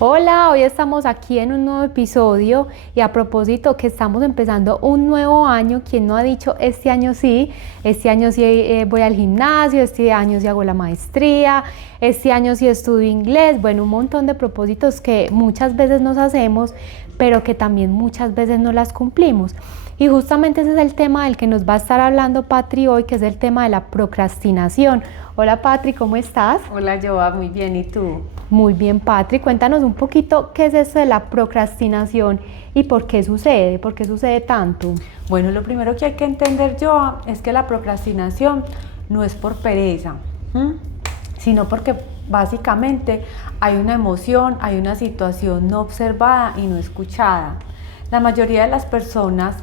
Hola, hoy estamos aquí en un nuevo episodio y a propósito que estamos empezando un nuevo año, ¿quién no ha dicho este año sí voy al gimnasio, este año sí hago la maestría, este año sí estudio inglés? Bueno, un montón de propósitos que muchas veces nos hacemos, pero que también muchas veces no las cumplimos. Y justamente ese es el tema del que nos va a estar hablando Patri hoy, que es el tema de la procrastinación. Hola Patri, ¿cómo estás? Hola, Joa, muy bien, ¿y tú? Muy bien, Patri, cuéntanos un poquito qué es eso de la procrastinación y por qué sucede tanto. Bueno, lo primero que hay que entender, Joa, es que la procrastinación no es por pereza, sino porque básicamente hay una emoción, hay una situación no observada y no escuchada. La mayoría de las personas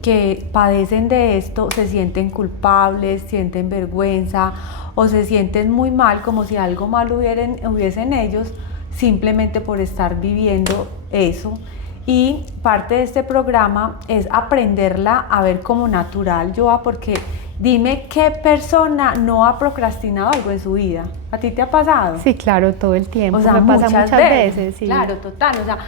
que padecen de esto se sienten culpables, sienten vergüenza o se sienten muy mal, como si algo mal hubiesen ellos, simplemente por estar viviendo eso. Y parte de este programa es aprenderla a ver como natural, Joa, porque dime qué persona no ha procrastinado algo en su vida. ¿A ti te ha pasado? Sí, claro, todo el tiempo, O sea, me pasa muchas veces, sí. Claro, total, o sea,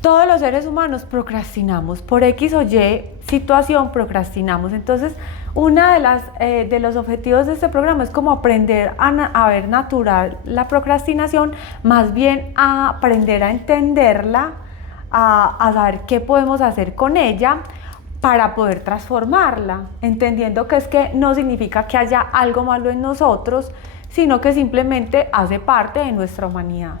todos los seres humanos procrastinamos, por X o Y situación procrastinamos. Entonces, una de los objetivos de este programa es como aprender a ver natural la procrastinación, más bien a aprender a entenderla, a saber qué podemos hacer con ella para poder transformarla, entendiendo que es que no significa que haya algo malo en nosotros, sino que simplemente hace parte de nuestra humanidad.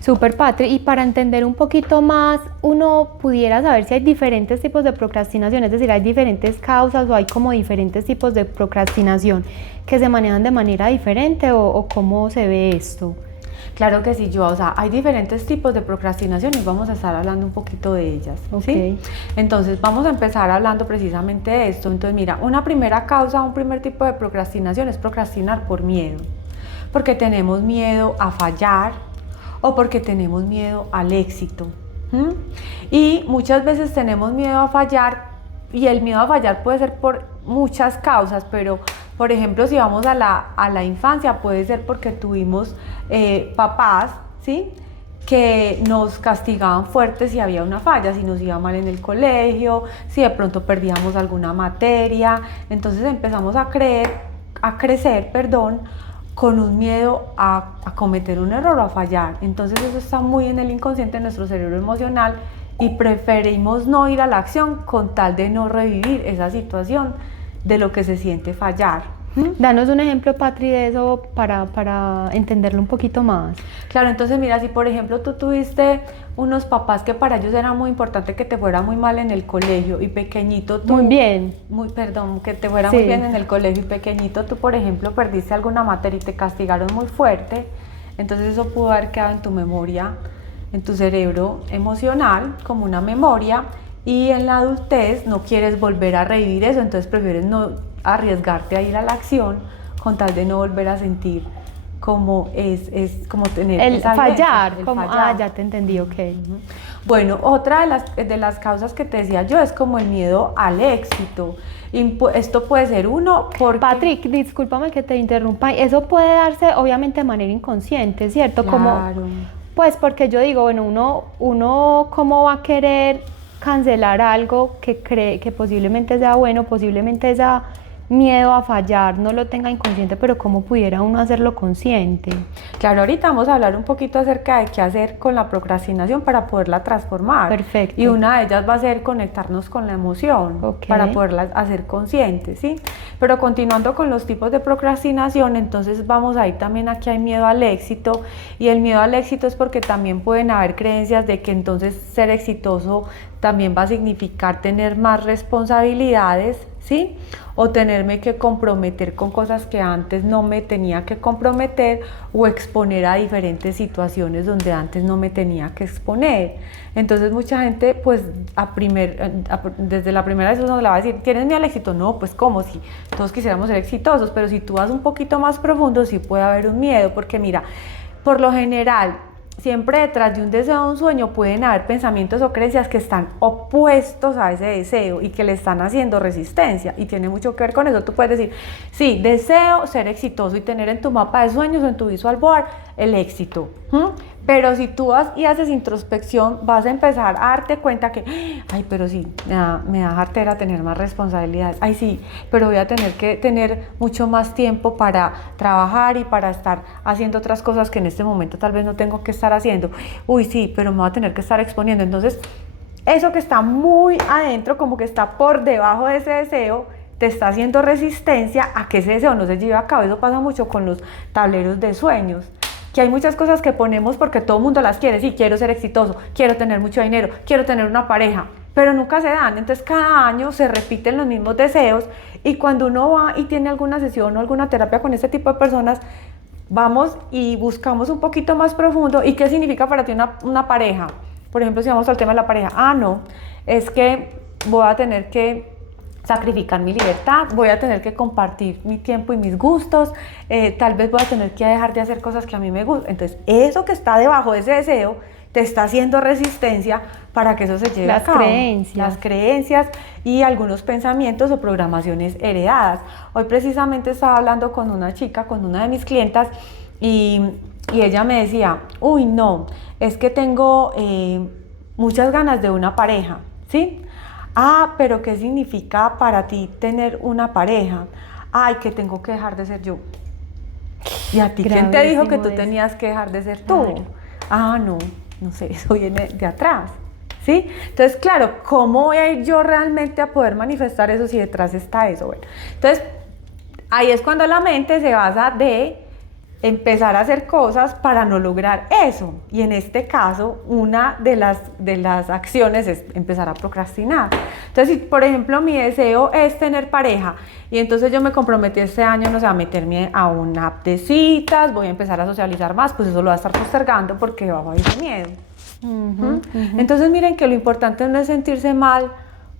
Súper, Patri, y para entender un poquito más, uno pudiera saber si hay diferentes tipos de procrastinación, es decir, hay diferentes causas o hay como diferentes tipos de procrastinación que se manejan de manera diferente o cómo se ve esto. Claro que sí, o sea, hay diferentes tipos de procrastinación y vamos a estar hablando un poquito de ellas, ¿sí? Entonces vamos a empezar hablando precisamente de esto. Entonces mira, una primera causa, un primer tipo de procrastinación es procrastinar por miedo, porque tenemos miedo a fallar o porque tenemos miedo al éxito. Y muchas veces tenemos miedo a fallar y el miedo a fallar puede ser por muchas causas, pero por ejemplo, si vamos a la infancia, puede ser porque tuvimos papás, ¿sí?, que nos castigaban fuerte si había una falla, si nos iba mal en el colegio, si de pronto perdíamos alguna materia. Entonces empezamos a crecer, con un miedo a cometer un error o a fallar. Entonces eso está muy en el inconsciente de nuestro cerebro emocional y preferimos no ir a la acción con tal de no revivir esa situación de lo que se siente fallar. Danos un ejemplo, Patri, de eso para entenderlo un poquito más. Claro, entonces mira, si por ejemplo tú tuviste unos papás que para ellos era muy importante que te fuera muy mal en el colegio y pequeñito tú... Muy bien. Que te fuera muy bien en el colegio y pequeñito tú, por ejemplo, perdiste alguna materia y te castigaron muy fuerte, entonces eso pudo haber quedado en tu memoria, en tu cerebro emocional, como una memoria, y en la adultez no quieres volver a revivir eso, entonces prefieres no arriesgarte a ir a la acción con tal de no volver a sentir como es como tener el esa fallar, vivencia, como, fallar. ya te entendí, ok. Bueno, otra de las causas que te decía yo es como el miedo al éxito. Esto puede ser uno porque... Patrick, discúlpame que te interrumpa, eso puede darse obviamente de manera inconsciente, ¿cierto? Claro. Como, pues porque yo digo, bueno, uno cómo va a querer cancelar algo que cree que posiblemente sea bueno, posiblemente esa miedo a fallar no lo tenga inconsciente, pero cómo pudiera uno hacerlo consciente. Claro, ahorita vamos a hablar un poquito acerca de qué hacer con la procrastinación para poderla transformar. Perfecto. Y una de ellas va a ser conectarnos con la emoción, para poderla hacer consciente, ¿sí? Pero continuando con los tipos de procrastinación, entonces vamos a ir también aquí hay miedo al éxito, y el miedo al éxito es porque también pueden haber creencias de que entonces ser exitoso también va a significar tener más responsabilidades, ¿sí? O tenerme que comprometer con cosas que antes no me tenía que comprometer, o exponer a diferentes situaciones donde antes no me tenía que exponer. Entonces mucha gente pues desde la primera vez uno le va a decir, ¿tienes miedo al éxito? No, pues ¿cómo? Si todos quisiéramos ser exitosos, pero si tú vas un poquito más profundo sí puede haber un miedo, porque mira, por lo general siempre detrás de un deseo o un sueño pueden haber pensamientos o creencias que están opuestos a ese deseo y que le están haciendo resistencia, y tiene mucho que ver con eso. Tú puedes decir, sí, deseo ser exitoso y tener en tu mapa de sueños o en tu visual board el éxito, Pero si tú vas y haces introspección, vas a empezar a darte cuenta que, ay, pero sí, me da jartera tener más responsabilidades. Ay, sí, pero voy a tener que tener mucho más tiempo para trabajar y para estar haciendo otras cosas que en este momento tal vez no tengo que estar haciendo. Uy, sí, pero me voy a tener que estar exponiendo. Entonces, eso que está muy adentro, como que está por debajo de ese deseo, te está haciendo resistencia a que ese deseo no se lleve a cabo. Eso pasa mucho con los tableros de sueños, que hay muchas cosas que ponemos porque todo el mundo las quiere. Sí, quiero ser exitoso, quiero tener mucho dinero, quiero tener una pareja, pero nunca se dan. Entonces cada año se repiten los mismos deseos, y cuando uno va y tiene alguna sesión o alguna terapia con este tipo de personas, vamos y buscamos un poquito más profundo. ¿Y qué significa para ti una pareja? Por ejemplo, si vamos al tema de la pareja, no, es que voy a tener que sacrificar mi libertad, voy a tener que compartir mi tiempo y mis gustos, tal vez voy a tener que dejar de hacer cosas que a mí me gustan. Entonces, eso que está debajo de ese deseo te está haciendo resistencia para que eso se lleve a cabo. Las creencias y algunos pensamientos o programaciones heredadas. Hoy precisamente estaba hablando con una chica, con una de mis clientas, y ella me decía, uy, no, es que tengo muchas ganas de una pareja, ¿sí? Ah, pero ¿qué significa para ti tener una pareja? Ay, que tengo que dejar de ser yo. ¿Y a ti quién te dijo que tú tenías que dejar de ser tú? Claro. Ah, no sé, eso viene de atrás, ¿sí? Entonces, claro, ¿cómo voy a ir yo realmente a poder manifestar eso si detrás está eso? Bueno, entonces, ahí es cuando la mente se basa de empezar a hacer cosas para no lograr eso. Y en este caso, una de las acciones es empezar a procrastinar. Entonces, si por ejemplo mi deseo es tener pareja, y entonces yo me comprometí este año, no sé, a meterme a una app de citas, voy a empezar a socializar más, pues eso lo voy a estar postergando porque va a ir de miedo. Entonces miren que lo importante no es sentirse mal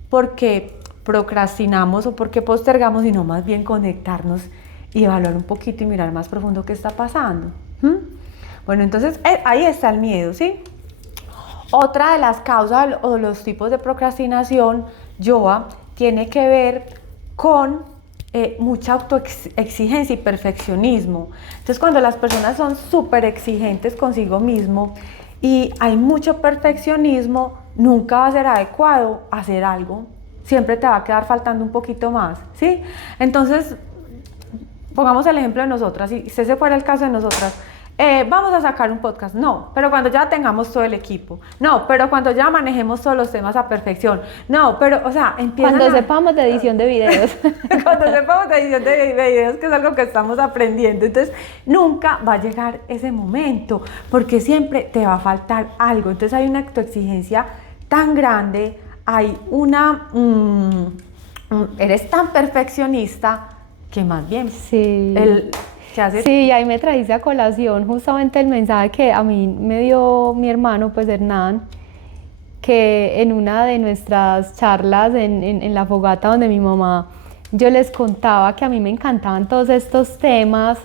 porque procrastinamos o porque postergamos, sino más bien conectarnos y evaluar un poquito y mirar más profundo qué está pasando. Bueno, entonces ahí está el miedo, ¿sí? Otra de las causas o los tipos de procrastinación, Joa, tiene que ver con mucha autoexigencia y perfeccionismo. Entonces, cuando las personas son súper exigentes consigo mismo y hay mucho perfeccionismo, nunca va a ser adecuado hacer algo. Siempre te va a quedar faltando un poquito más, ¿sí? Entonces, pongamos el ejemplo de nosotras, si ese fuera el caso de nosotras, vamos a sacar un podcast, no, pero cuando ya tengamos todo el equipo, no, pero cuando ya manejemos todos los temas a perfección, no, pero, o sea, cuando sepamos de edición de videos. Cuando sepamos de edición de videos, que es algo que estamos aprendiendo. Entonces, nunca va a llegar ese momento, porque siempre te va a faltar algo. Entonces, hay una autoexigencia tan grande, hay una, eres tan perfeccionista, que más bien sí. Sí, ahí me trajiste a colación justamente el mensaje que a mí me dio mi hermano, pues Hernán, que en una de nuestras charlas en la fogata donde mi mamá, yo les contaba que a mí me encantaban todos estos temas,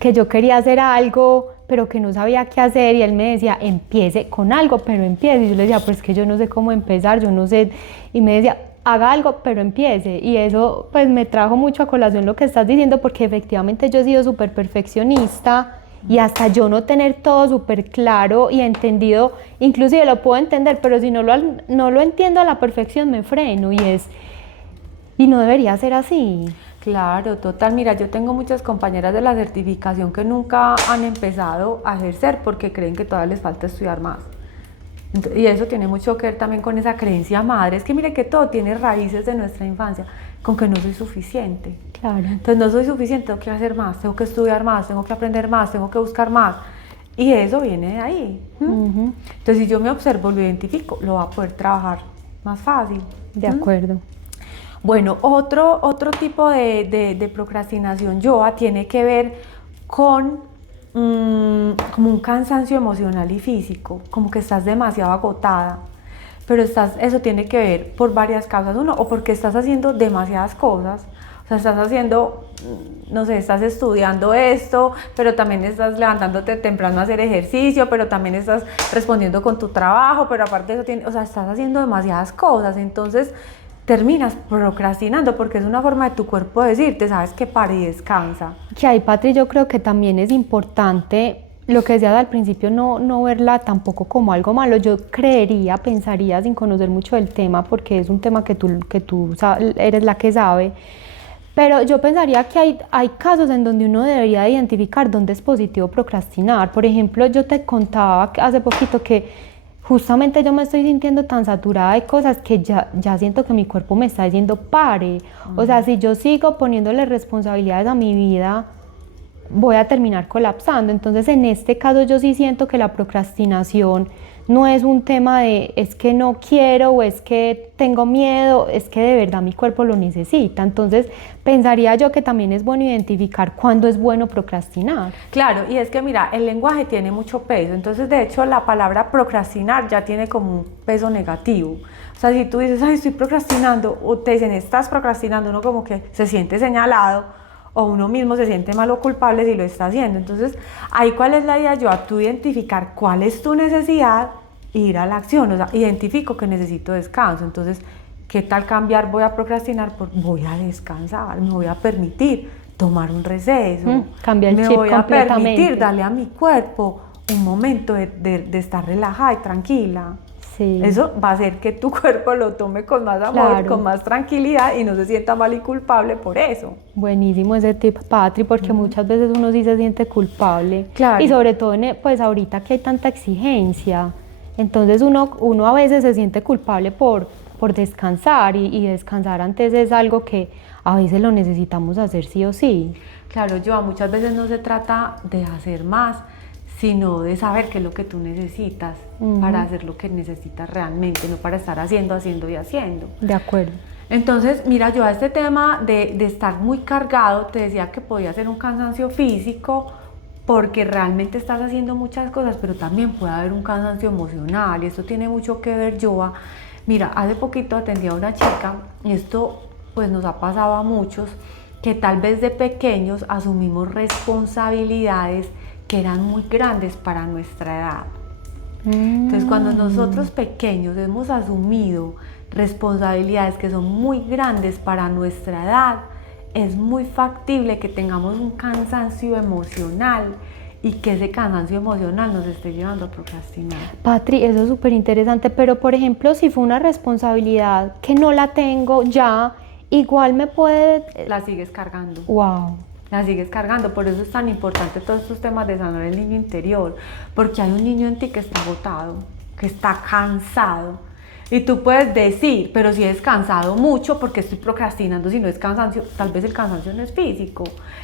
que yo quería hacer algo, pero que no sabía qué hacer, y él me decía, empiece con algo, pero empiece, y yo le decía, pues que yo no sé cómo empezar, yo no sé, y me decía, haga algo, pero empiece. Y eso pues me trajo mucho a colación lo que estás diciendo, porque efectivamente yo he sido súper perfeccionista, y hasta yo no tener todo súper claro y entendido, inclusive lo puedo entender, pero si no lo entiendo a la perfección me freno, y no debería ser así. Claro, total. Mira, yo tengo muchas compañeras de la certificación que nunca han empezado a ejercer porque creen que todavía les falta estudiar más. Y eso tiene mucho que ver también con esa creencia madre. Es que mire que todo tiene raíces de nuestra infancia, con que no soy suficiente. Claro. Entonces no soy suficiente, tengo que hacer más, tengo que estudiar más, tengo que aprender más, tengo que buscar más. Y eso viene de ahí. Entonces si yo me observo, lo identifico, lo va a poder trabajar más fácil. De acuerdo. Bueno, otro tipo de procrastinación, Joa, tiene que ver con como un cansancio emocional y físico, como que estás demasiado agotada, pero eso tiene que ver por varias causas. Uno, o porque estás haciendo demasiadas cosas, o sea, estás haciendo, no sé, estás estudiando esto, pero también estás levantándote temprano a hacer ejercicio, pero también estás respondiendo con tu trabajo, pero aparte de eso, o sea, estás haciendo demasiadas cosas, entonces terminas procrastinando porque es una forma de tu cuerpo decirte, sabes que pare y descansa. Que ahí, Patri, yo creo que también es importante lo que decías al principio, no verla tampoco como algo malo. Yo creería, pensaría, sin conocer mucho del tema, porque es un tema que tú eres la que sabe, pero yo pensaría que hay casos en donde uno debería identificar dónde es positivo procrastinar. Por ejemplo, yo te contaba hace poquito que justamente yo me estoy sintiendo tan saturada de cosas que ya siento que mi cuerpo me está diciendo pare. O sea, si yo sigo poniéndole responsabilidades a mi vida, voy a terminar colapsando. Entonces, en este caso yo sí siento que la procrastinación no es un tema de es que no quiero o es que tengo miedo, es que de verdad mi cuerpo lo necesita. Entonces, pensaría yo que también es bueno identificar cuándo es bueno procrastinar. Claro, y es que mira, el lenguaje tiene mucho peso, entonces de hecho la palabra procrastinar ya tiene como un peso negativo. O sea, si tú dices, ay, estoy procrastinando, o te dicen, estás procrastinando, uno como que se siente señalado, o uno mismo se siente mal o culpable si lo está haciendo. Entonces, ahí cuál es la idea, yo a tú identificar cuál es tu necesidad e ir a la acción. O sea, identifico que necesito descanso. Entonces, ¿qué tal cambiar? Voy a procrastinar, voy a descansar, me voy a permitir tomar un receso. Cambia el me chip voy a completamente. permitir darle a mi cuerpo un momento de estar relajada y tranquila. Sí. Eso va a hacer que tu cuerpo lo tome con más amor, Claro. con más tranquilidad y no se sienta mal y culpable por eso. Buenísimo ese tip, Patri, porque muchas veces uno sí se siente culpable. Claro. Y sobre todo, pues ahorita que hay tanta exigencia, entonces uno a veces se siente culpable por descansar y descansar antes es algo que a veces lo necesitamos hacer sí o sí. Claro, Joa, muchas veces no se trata de hacer más, sino de saber qué es lo que tú necesitas para hacer lo que necesitas realmente, no para estar haciendo y haciendo. De acuerdo. Entonces, mira, yo a este tema de estar muy cargado, te decía que podía ser un cansancio físico, porque realmente estás haciendo muchas cosas, pero también puede haber un cansancio emocional, y esto tiene mucho que ver, Joa. Mira, hace poquito atendí a una chica, y esto pues nos ha pasado a muchos, que tal vez de pequeños asumimos responsabilidades que eran muy grandes para nuestra edad. Entonces, cuando nosotros pequeños hemos asumido responsabilidades que son muy grandes para nuestra edad, es muy factible que tengamos un cansancio emocional y que ese cansancio emocional nos esté llevando a procrastinar. Patri, eso es súper interesante, pero por ejemplo, si fue una responsabilidad que no la tengo ya, igual me puede... La sigues cargando. Wow. La sigues cargando, por eso es tan importante todos estos temas de sanar el niño interior, porque hay un niño en ti que está agotado, que está cansado, y tú puedes decir, pero si he descansado mucho, porque estoy procrastinando? Si no es cansancio, tal vez el cansancio no es físico,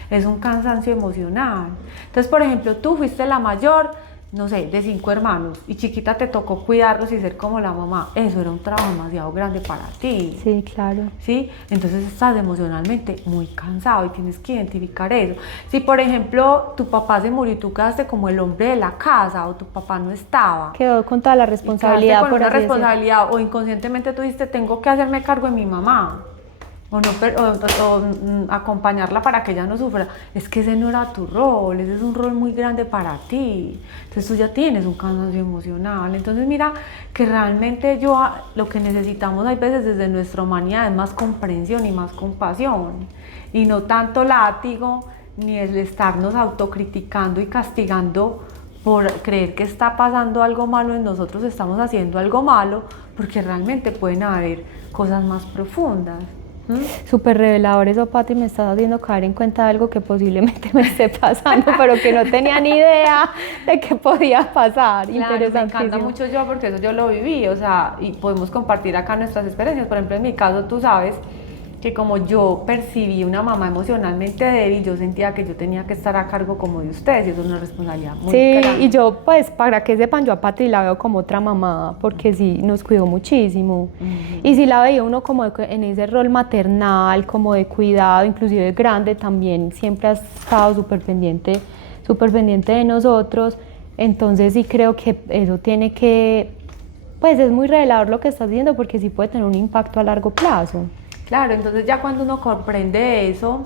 es un cansancio emocional. Entonces, por ejemplo, tú fuiste la mayor, no sé, de 5 hermanos, y chiquita te tocó cuidarlos y ser como la mamá. Eso era un trabajo demasiado grande para ti. Sí, claro. ¿Sí? Entonces estás emocionalmente muy cansado y tienes que identificar eso. Si, por ejemplo, tu papá se murió y tú quedaste como el hombre de la casa, o tu papá no estaba, Quedó con toda la responsabilidad. con por una así decirlo. responsabilidad, o inconscientemente tú dijiste, tengo que hacerme cargo de mi mamá, o acompañarla para que ella no sufra. Es que ese no era tu rol, ese es un rol muy grande para ti. Entonces tú ya tienes un cansancio emocional. Entonces mira que realmente lo que necesitamos hay veces desde nuestra humanidad es más comprensión y más compasión, y no tanto látigo ni el estarnos autocriticando y castigando por creer que está pasando algo malo en nosotros, estamos haciendo algo malo, porque realmente pueden haber cosas más profundas. Súper revelador eso, Pati, me estás haciendo caer en cuenta de algo que posiblemente me esté pasando, pero que no tenía ni idea de que podía pasar. Claro, me encanta mucho yo, porque eso yo lo viví, o sea, y podemos compartir acá nuestras experiencias. Por ejemplo, en mi caso, tú sabes que como yo percibí una mamá emocionalmente débil, yo sentía que yo tenía que estar a cargo como de ustedes, y eso es una responsabilidad muy grande. Sí, y yo, pues, para que sepan, yo a Patri la veo como otra mamá, porque sí, nos cuidó muchísimo. Y sí la veía uno como en ese rol maternal, como de cuidado, inclusive grande también, siempre ha estado súper pendiente de nosotros. Entonces sí creo que eso tiene que, pues es muy revelador lo que estás diciendo, porque sí puede tener un impacto a largo plazo. Claro, entonces ya cuando uno comprende eso,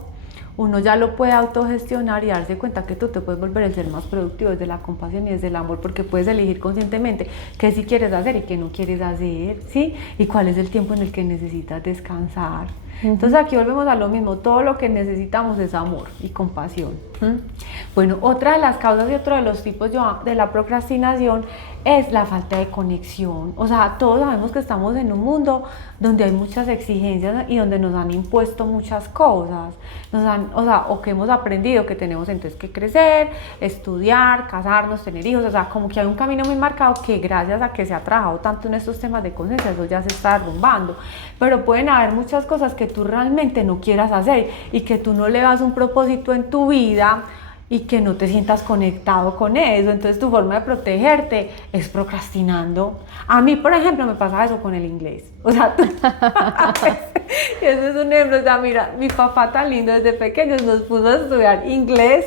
uno ya lo puede autogestionar y darse cuenta que tú te puedes volver el ser más productivo desde la compasión y desde el amor, porque puedes elegir conscientemente qué sí quieres hacer y qué no quieres hacer, ¿sí? Y cuál es el tiempo en el que necesitas descansar. Entonces aquí volvemos a lo mismo, todo lo que necesitamos es amor y compasión. Bueno, otra de las causas y otro de los tipos de la procrastinación es la falta de conexión. O sea, todos sabemos que estamos en un mundo donde hay muchas exigencias y donde nos han impuesto muchas cosas. O que hemos aprendido que tenemos entonces que crecer, estudiar, casarnos, tener hijos. O sea, como que hay un camino muy marcado que gracias a que se ha trabajado tanto en estos temas de conciencia, eso ya se está derrumbando. Pero pueden haber muchas cosas que tú realmente no quieras hacer y que tú no le das un propósito en tu vida y que no te sientas conectado con eso. Entonces tu forma de protegerte es procrastinando. A mí, por ejemplo, me pasa eso con el inglés. O sea, ese es un ejemplo. O sea, mira, mi papá tan lindo desde pequeños nos puso a estudiar inglés.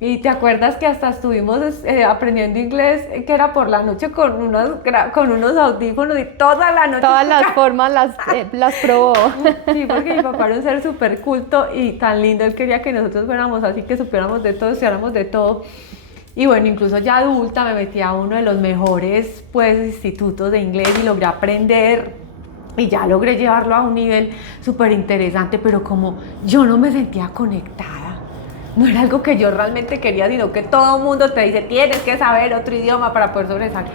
Y te acuerdas que hasta estuvimos aprendiendo inglés, que era por la noche con unos audífonos y toda la noche. Todas las formas las probó. Sí, porque mi papá era un ser súper culto y tan lindo, él quería que nosotros fuéramos así, que supiéramos de todo, estudiáramos de todo. Y bueno, incluso ya adulta me metí a uno de los mejores institutos de inglés y logré aprender. Y ya logré llevarlo a un nivel súper interesante, pero como yo no me sentía conectada. No era algo que yo realmente quería, sino que todo el mundo te dice, tienes que saber otro idioma para poder sobresalir.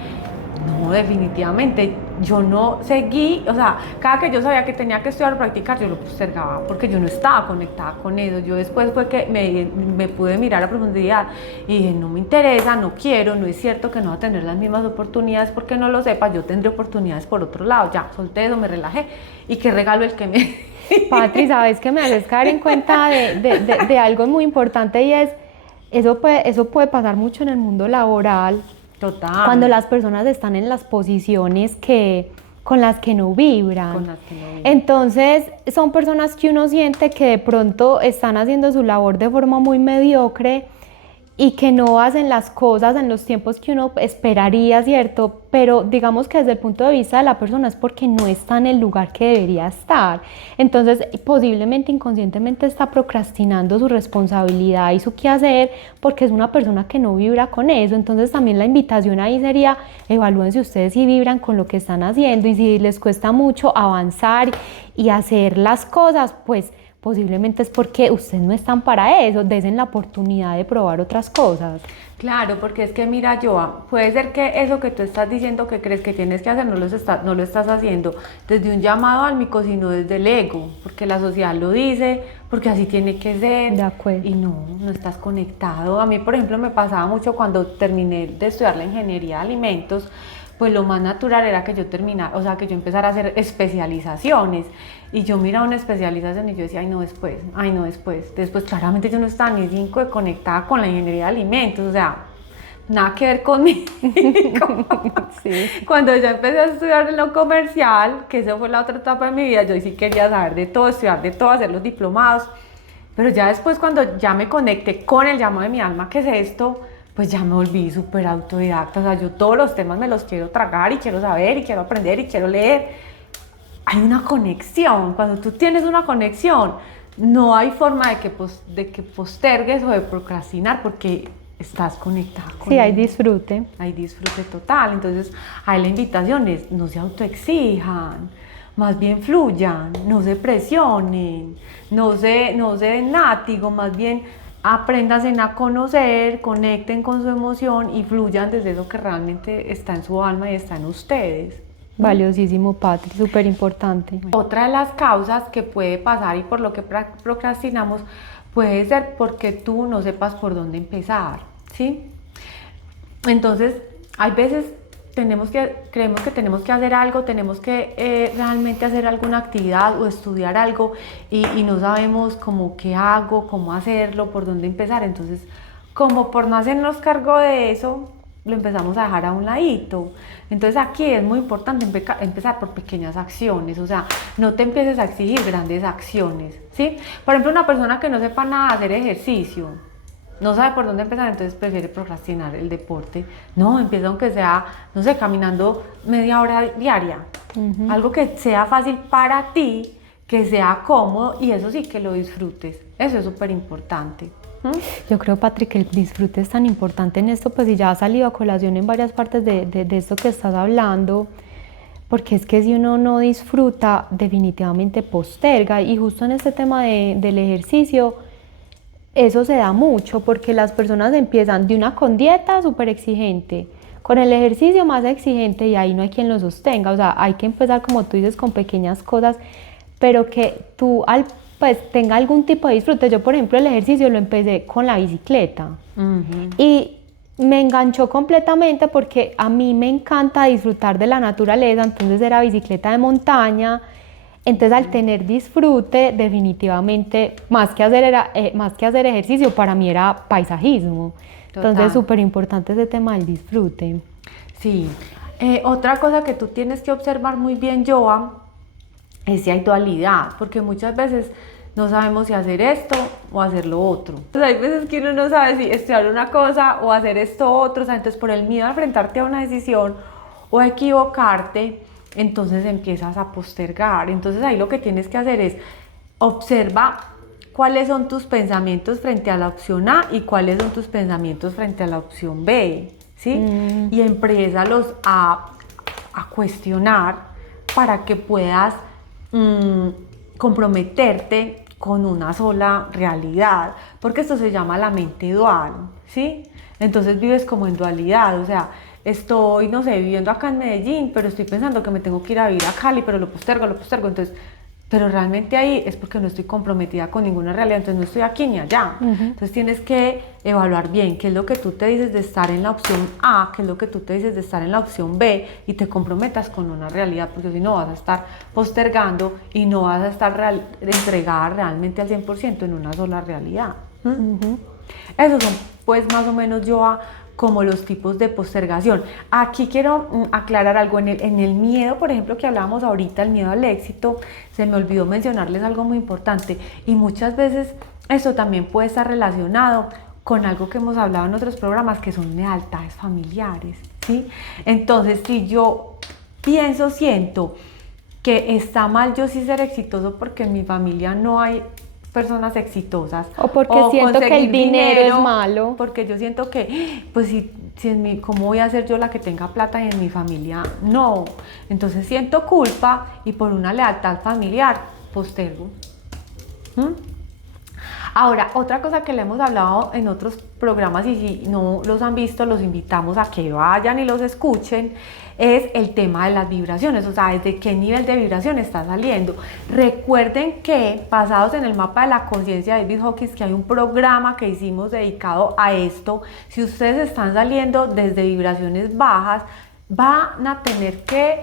No, definitivamente, yo no seguí, o sea, cada que yo sabía que tenía que estudiar o practicar, yo lo postergaba, porque yo no estaba conectada con eso. Yo después fue que me pude mirar a profundidad y dije, no me interesa, no quiero, no es cierto que no va a tener las mismas oportunidades porque no lo sepa, yo tendré oportunidades por otro lado. Ya, solté eso, me relajé y qué regalo el que me... Patri, sabes que me haces caer en cuenta de algo muy importante y es, eso puede pasar mucho en el mundo laboral. Total. Cuando las personas están en las posiciones con las que no vibran. Entonces, son personas que uno siente que de pronto están haciendo su labor de forma muy mediocre y que no hacen las cosas en los tiempos que uno esperaría, ¿cierto? Pero digamos que desde el punto de vista de la persona es porque no está en el lugar que debería estar. Entonces, posiblemente inconscientemente está procrastinando su responsabilidad y su quehacer porque es una persona que no vibra con eso. Entonces, también la invitación ahí sería, evalúense ustedes si vibran con lo que están haciendo y si les cuesta mucho avanzar y hacer las cosas, pues posiblemente es porque ustedes no están para eso, desen la oportunidad de probar otras cosas. Claro, porque es que mira, Joa, puede ser que eso que tú estás diciendo que crees que tienes que hacer no lo estás haciendo desde un llamado álmico, sino desde el ego, porque la sociedad lo dice, porque así tiene que ser. De acuerdo. Y no estás conectado. A mí, por ejemplo, me pasaba mucho cuando terminé de estudiar la ingeniería de alimentos, pues lo más natural era que yo terminara, o sea, que yo empezara a hacer especializaciones. Y yo miraba una especialización y yo decía, ay no después. Después claramente yo no estaba ni 5 de conectada con la ingeniería de alimentos, o sea, nada que ver conmigo. Sí. Cuando yo empecé a estudiar en lo comercial, que esa fue la otra etapa de mi vida, yo sí quería saber de todo, estudiar de todo, hacer los diplomados. Pero ya después cuando ya me conecté con el llamado de mi alma, que es esto, pues ya me volví súper autodidacta. O sea, yo todos los temas me los quiero tragar y quiero saber y quiero aprender y quiero leer. Hay una conexión. Cuando tú tienes una conexión, no hay forma de que postergues o de procrastinar porque estás conectada con Sí, hay disfrute. Hay disfrute total. Entonces, ahí la invitación es, no se autoexijan, más bien fluyan, no se presionen, no se den látigo, más bien apréndanse a conocer, conecten con su emoción y fluyan desde eso que realmente está en su alma y está en ustedes. Valiosísimo, Patri, súper importante. Otra de las causas que puede pasar y por lo que procrastinamos puede ser porque tú no sepas por dónde empezar, ¿sí? Entonces, hay veces creemos que tenemos que hacer algo, tenemos que realmente hacer alguna actividad o estudiar algo y no sabemos cómo qué hago, cómo hacerlo, por dónde empezar. Entonces, como por no hacernos cargo de eso, lo empezamos a dejar a un ladito. Entonces aquí es muy importante empezar por pequeñas acciones, o sea, no te empieces a exigir grandes acciones, ¿sí? Por ejemplo, una persona que no sepa nada de hacer ejercicio, no sabe por dónde empezar, entonces prefiere procrastinar el deporte. No, empieza aunque sea, no sé, caminando media hora diaria, algo que sea fácil para ti, que sea cómodo y eso sí que lo disfrutes, eso es súper importante. Yo creo, Patrick, que el disfrute es tan importante en esto, pues y ya ha salido a colación en varias partes de esto que estás hablando, porque es que si uno no disfruta, definitivamente posterga. Y justo en este tema del ejercicio, eso se da mucho, porque las personas empiezan de una con dieta súper exigente, con el ejercicio más exigente, y ahí no hay quien lo sostenga. O sea, hay que empezar, como tú dices, con pequeñas cosas, pero que tú pues tenga algún tipo de disfrute. Yo, por ejemplo, el ejercicio lo empecé con la bicicleta. Y me enganchó completamente porque a mí me encanta disfrutar de la naturaleza. Entonces era bicicleta de montaña. Entonces, al tener disfrute, definitivamente, más que hacer ejercicio, para mí era paisajismo. Total. Entonces, súper importante ese tema del disfrute. Sí. Otra cosa que tú tienes que observar muy bien, Joa, es si hay dualidad, porque muchas veces no sabemos si hacer esto o hacer lo otro. Entonces hay veces que uno no sabe si estudiar una cosa o hacer esto otro. O sea, entonces por el miedo a enfrentarte a una decisión o a equivocarte, entonces empiezas a postergar. Entonces ahí lo que tienes que hacer es observa cuáles son tus pensamientos frente a la opción A y cuáles son tus pensamientos frente a la opción B, ¿sí? Y emprézalos a cuestionar para que puedas comprometerte con una sola realidad, porque esto se llama la mente dual, ¿sí? Entonces vives como en dualidad. O sea, estoy, no sé, viviendo acá en Medellín, pero estoy pensando que me tengo que ir a vivir a Cali, pero lo postergo, entonces, pero realmente ahí es porque no estoy comprometida con ninguna realidad, entonces no estoy aquí ni allá. Entonces tienes que evaluar bien qué es lo que tú te dices de estar en la opción A, qué es lo que tú te dices de estar en la opción B, y te comprometas con una realidad, porque si no vas a estar postergando y no vas a estar entregada realmente al 100% en una sola realidad. Esos son, pues, más o menos como los tipos de postergación. Aquí quiero aclarar algo. En el miedo, por ejemplo, que hablábamos ahorita, el miedo al éxito, se me olvidó mencionarles algo muy importante, y muchas veces eso también puede estar relacionado con algo que hemos hablado en otros programas, que son lealtades familiares, ¿sí? Entonces, si yo siento que está mal yo sí ser exitoso porque en mi familia no hay personas exitosas, o porque siento que el dinero es malo, porque yo siento que, pues si ¿cómo voy a ser yo la que tenga plata y en mi familia no? Entonces siento culpa y por una lealtad familiar postergo. Ahora, otra cosa que le hemos hablado en otros programas, y si no los han visto, los invitamos a que vayan y los escuchen, es el tema de las vibraciones. O sea, desde qué nivel de vibración está saliendo. Recuerden que, basados en el mapa de la conciencia de David Hawkins, que hay un programa que hicimos dedicado a esto. Si ustedes están saliendo desde vibraciones bajas, van a tener que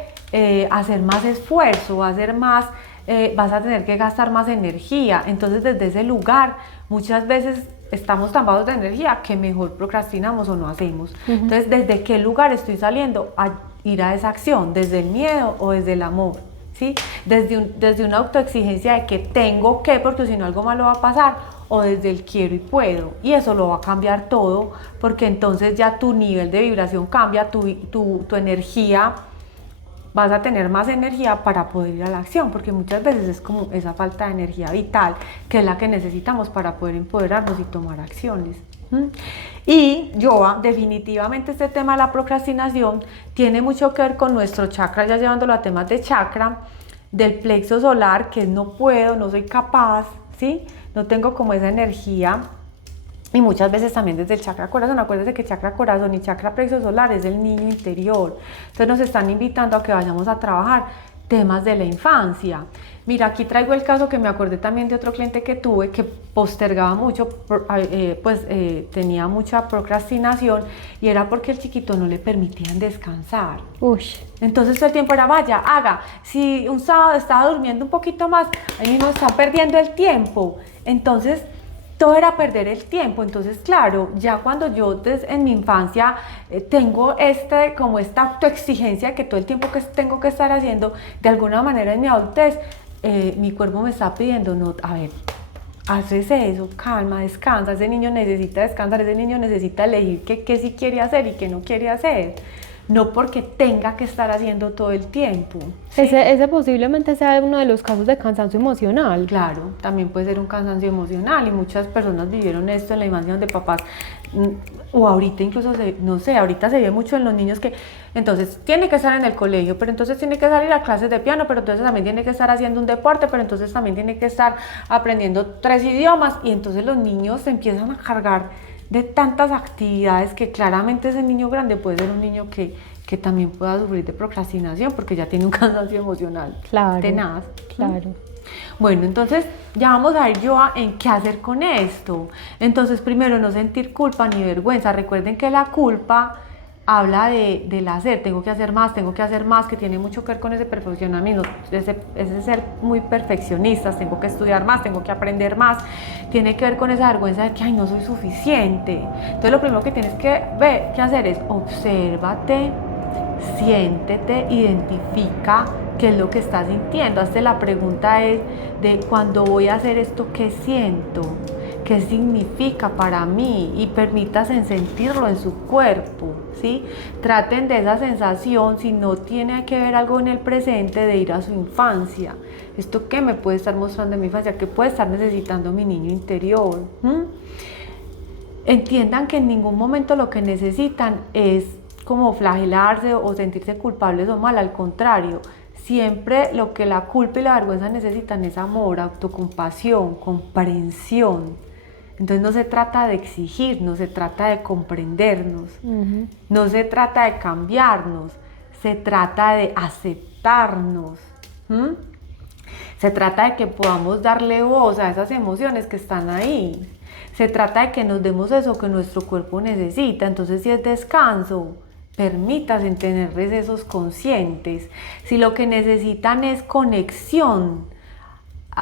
hacer más esfuerzo, vas a tener que gastar más energía. Entonces, desde ese lugar, muchas veces estamos tan bajos de energía que mejor procrastinamos o no hacemos. Entonces, ¿desde qué lugar estoy saliendo a ir a esa acción? ¿Desde el miedo o desde el amor? ¿Sí? Desde una autoexigencia de que tengo que, porque si no algo malo va a pasar, o desde el quiero y puedo. Y eso lo va a cambiar todo, porque entonces ya tu nivel de vibración cambia, tu energía. Vas a tener más energía para poder ir a la acción, porque muchas veces es como esa falta de energía vital, que es la que necesitamos para poder empoderarnos y tomar acciones. Y definitivamente este tema de la procrastinación tiene mucho que ver con nuestro chakra, ya llevándolo a temas de chakra, del plexo solar, que es no puedo, no soy capaz, ¿sí? No tengo como esa energía. Y muchas veces también desde el chakra corazón. Acuérdense que chakra corazón y chakra plexo solar es el niño interior. Entonces nos están invitando a que vayamos a trabajar temas de la infancia. Mira, aquí traigo el caso que me acordé también de otro cliente que tuve, que postergaba mucho, tenía mucha procrastinación, y era porque el chiquito no le permitían descansar. Entonces todo el tiempo era, vaya, haga. Si un sábado estaba durmiendo un poquito más, ahí mismo está perdiendo el tiempo. Entonces todo era perder el tiempo. Entonces, claro, ya cuando yo en mi infancia tengo como esta autoexigencia que todo el tiempo que tengo que estar haciendo, de alguna manera en mi adultez, mi cuerpo me está pidiendo, no, a ver, haces eso, calma, descansa. Ese niño necesita descansar, ese niño necesita elegir qué sí quiere hacer y qué no quiere hacer. no porque tenga que estar haciendo todo el tiempo. ¿Sí? Ese posiblemente sea uno de los casos de cansancio emocional. Claro, también puede ser un cansancio emocional y muchas personas vivieron esto en la infancia donde papás, o ahorita incluso, no sé, ahorita se ve mucho en los niños que entonces tiene que estar en el colegio, pero entonces tiene que salir a clases de piano, pero entonces también tiene que estar haciendo un deporte, pero entonces también tiene que estar aprendiendo 3 idiomas y entonces los niños se empiezan a cargar de tantas actividades que claramente ese niño grande puede ser un niño que también pueda sufrir de procrastinación porque ya tiene un cansancio emocional tenaz. Claro. Bueno, entonces ya vamos a ir en qué hacer con esto. Entonces, primero, no sentir culpa ni vergüenza. Recuerden que la culpa habla del hacer, tengo que hacer más, que tiene mucho que ver con ese perfeccionamiento, ese ser muy perfeccionistas, tengo que estudiar más, tengo que aprender más, tiene que ver con esa vergüenza de que, ay, no soy suficiente. Entonces, lo primero que tienes que hacer es obsérvate, siéntete, identifica qué es lo que estás sintiendo. Hazte la pregunta de cuando voy a hacer esto, ¿qué siento? ¿Qué significa para mí? Y permítanse sentirlo en su cuerpo, ¿sí? Traten de esa sensación, si no tiene que ver algo en el presente, de ir a su infancia. ¿Esto qué me puede estar mostrando en mi infancia? ¿Qué puede estar necesitando mi niño interior? Entiendan que en ningún momento lo que necesitan es como flagelarse o sentirse culpables o mal, al contrario, siempre lo que la culpa y la vergüenza necesitan es amor, autocompasión, comprensión. Entonces no se trata de exigirnos, se trata de comprendernos, no se trata de cambiarnos, se trata de aceptarnos, se trata de que podamos darle voz a esas emociones que están ahí, se trata de que nos demos eso que nuestro cuerpo necesita. Entonces, si es descanso, permítanse tener recesos conscientes. Si lo que necesitan es conexión,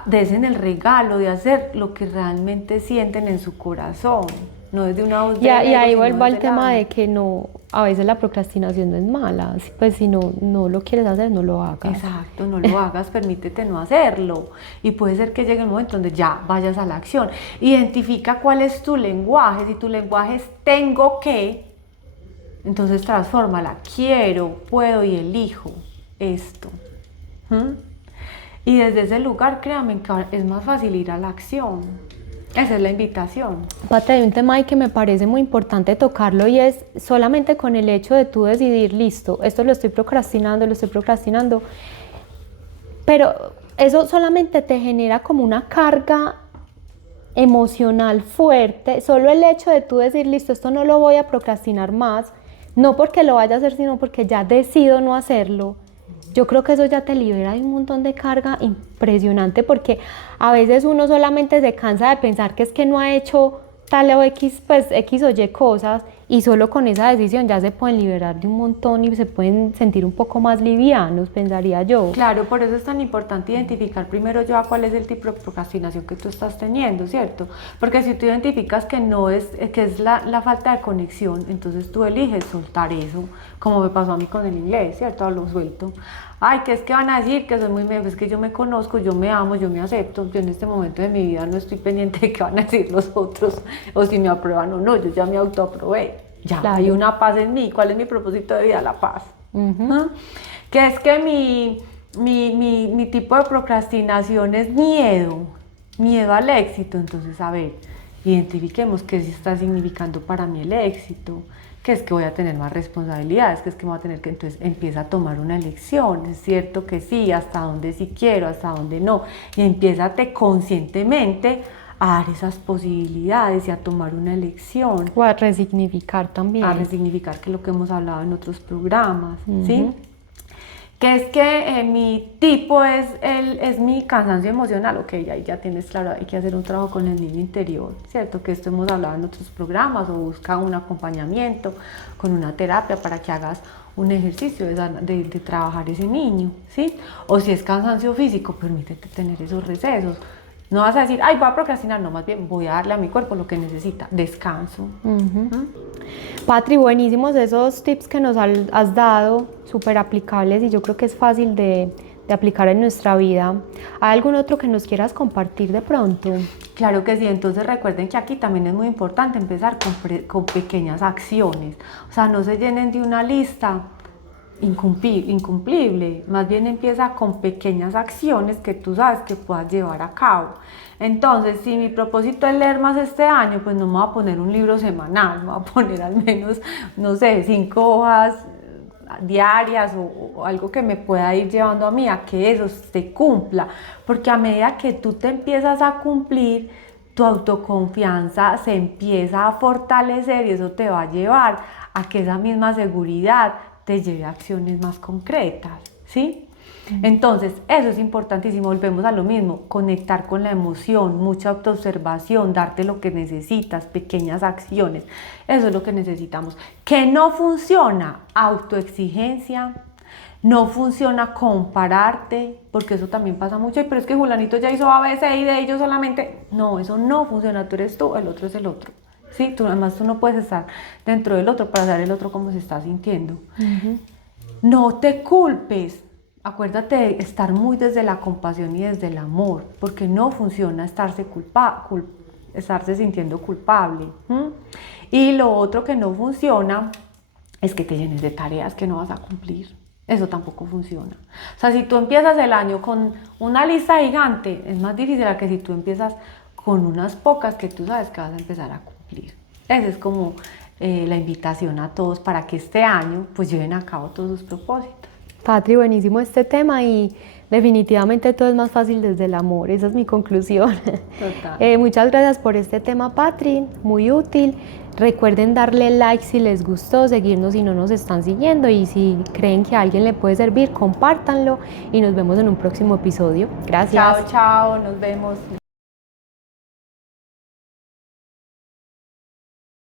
desen el regalo de hacer lo que realmente sienten en su corazón, no es de una voz de ego, y ahí vuelvo al tema de que no, a veces la procrastinación no es mala, pues si no lo quieres hacer, no lo hagas. Exacto, no lo hagas, permítete no hacerlo, y puede ser que llegue el momento donde ya vayas a la acción. Identifica cuál es tu lenguaje. Si tu lenguaje es tengo que, entonces transfórmala, quiero, puedo y elijo esto. Y desde ese lugar, créanme que es más fácil ir a la acción. Esa es la invitación. Pate, hay un tema ahí que me parece muy importante tocarlo, y es solamente con el hecho de tú decidir, listo, esto lo estoy procrastinando, pero eso solamente te genera como una carga emocional fuerte. Solo el hecho de tú decir, listo, esto no lo voy a procrastinar más, no porque lo vaya a hacer, sino porque ya decido no hacerlo. Yo creo que eso ya te libera de un montón de carga impresionante, porque a veces uno solamente se cansa de pensar que es que no ha hecho tal o X, pues X o Y cosas, y solo con esa decisión ya se pueden liberar de un montón y se pueden sentir un poco más livianos, pensaría yo. Claro, por eso es tan importante identificar primero cuál es el tipo de procrastinación que tú estás teniendo, ¿cierto? Porque si tú identificas que no es, que es la falta de conexión, entonces tú eliges soltar eso, como me pasó a mí con el inglés, ¿cierto? Lo suelto. Ay, ¿qué es que van a decir? Que soy muy medio, es que yo me conozco, yo me amo, yo me acepto. Yo en este momento de mi vida no estoy pendiente de qué van a decir los otros o si me aprueban o no, yo ya me autoaprobé. Ya, claro. Hay una paz en mí. ¿Cuál es mi propósito de vida? La paz. Que es que mi tipo de procrastinación es miedo al éxito. Entonces, a ver, identifiquemos qué está significando para mí el éxito. Que es que voy a tener más responsabilidades, que es que me voy a tener que, entonces empieza a tomar una elección. Es cierto que sí, hasta dónde sí quiero, hasta dónde no, y empiézate conscientemente a dar esas posibilidades y a tomar una elección. O a resignificar también. A resignificar, que es lo que hemos hablado en otros programas, ¿sí? Que es que mi tipo es mi cansancio emocional. Ok, ahí ya tienes claro, hay que hacer un trabajo con el niño interior, ¿cierto? Que esto hemos hablado en otros programas, o busca un acompañamiento con una terapia para que hagas un ejercicio de trabajar ese niño, ¿sí? O si es cansancio físico, permítete tener esos recesos. No vas a decir, ay, voy a procrastinar, no, más bien voy a darle a mi cuerpo lo que necesita, descanso. Patri, buenísimos esos tips que nos has dado, súper aplicables, y yo creo que es fácil de de aplicar en nuestra vida. ¿Hay algún otro que nos quieras compartir de pronto? Claro que sí, entonces recuerden que aquí también es muy importante empezar con pequeñas acciones, o sea, no se llenen de una lista incumplible, más bien empieza con pequeñas acciones que tú sabes que puedas llevar a cabo. Entonces, si mi propósito es leer más este año, pues no me voy a poner un libro semanal, me voy a poner al menos, no sé, 5 hojas diarias o algo que me pueda ir llevando a mí a que eso se cumpla, porque a medida que tú te empiezas a cumplir, tu autoconfianza se empieza a fortalecer y eso te va a llevar a que esa misma seguridad te lleve a acciones más concretas, ¿sí? Entonces, eso es importantísimo, volvemos a lo mismo, conectar con la emoción, mucha autoobservación, darte lo que necesitas, pequeñas acciones, eso es lo que necesitamos. ¿Qué no funciona? Autoexigencia, no funciona compararte, porque eso también pasa mucho, pero es que Julanito ya hizo A, B, C y D y yo solamente, no, eso no funciona, tú eres tú, el otro es el otro. Sí, además tú no puedes estar dentro del otro para saber el otro cómo se está sintiendo. No te culpes. Acuérdate de estar muy desde la compasión y desde el amor, porque no funciona estarse sintiendo culpable. Y lo otro que no funciona es que te llenes de tareas que no vas a cumplir. Eso tampoco funciona. O sea, si tú empiezas el año con una lista gigante, es más difícil a que si tú empiezas con unas pocas que tú sabes que vas a empezar a cumplir. Esa es como la invitación a todos para que este año pues lleven a cabo todos sus propósitos. Patri, buenísimo este tema y definitivamente todo es más fácil desde el amor, esa es mi conclusión. Total. Muchas gracias por este tema, Patri, muy útil. Recuerden darle like si les gustó, seguirnos si no nos están siguiendo y si creen que a alguien le puede servir, compártanlo y nos vemos en un próximo episodio. Gracias. Chao, chao, nos vemos.